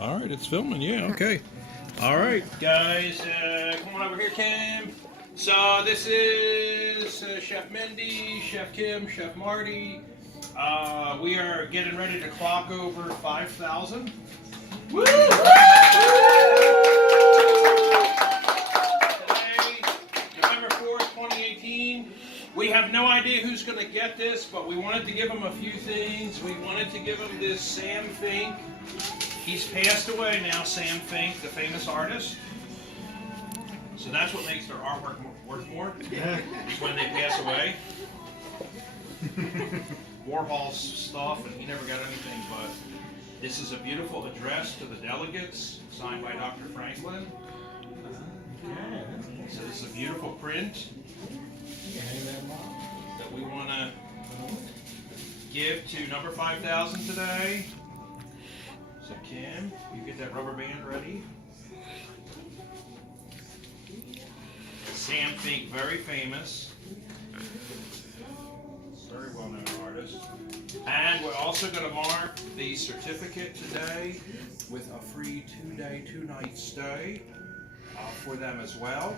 All right, it's filming. Yeah, okay. All right, guys, come on over here, Kim. So this is Chef Mindy, Chef Kim, Chef Marty. We are getting ready to clock over 5,000. Woo! Today, November 4th, 2018. We have no idea who's going to get this, but we wanted to give them a few things. We wanted to give them this Sam Fink. He's passed away now, Sam Fink, the famous artist. So that's what makes their artwork worth more, is when they pass away. Warhol's stuff, and he never got anything, but this is a beautiful address to the delegates, signed by Dr. Franklin. So this is a beautiful print that we want to give to number 5,000 today. So Kim, you get that rubber band ready. Sam Fink, very famous, very well-known artist. And we're also going to mark the certificate today with a free 2-day, 2-night stay for them as well.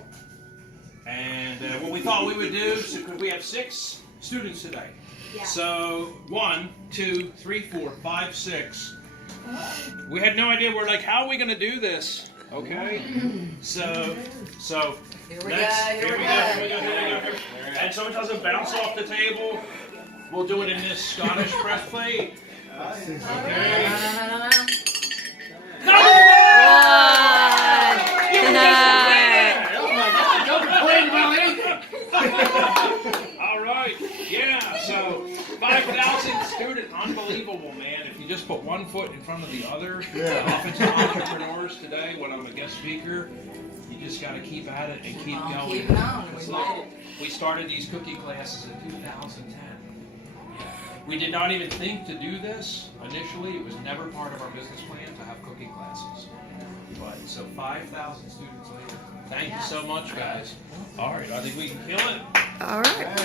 And what we thought we would do, so because we have 6 students today. Yeah. So 1, 2, 3, 4, 5, 6. We had no idea. We're like, how are we going to do this? Okay. So here we go. And so it doesn't bounce off the table. We'll do it in this Scottish press plate. Okay. All right. Yeah. So 5,000 student, unbelievable, man. If you just put one foot in front of the other, offensive entrepreneurs today, when I'm a guest speaker, you just got to keep at it and keep going. Keep on. We started these cooking classes in 2010. We did not even think to do this initially. It was never part of our business plan to have cooking classes. But so 5,000 students later. Thank you so much, guys. All right, I think we can kill it. All right.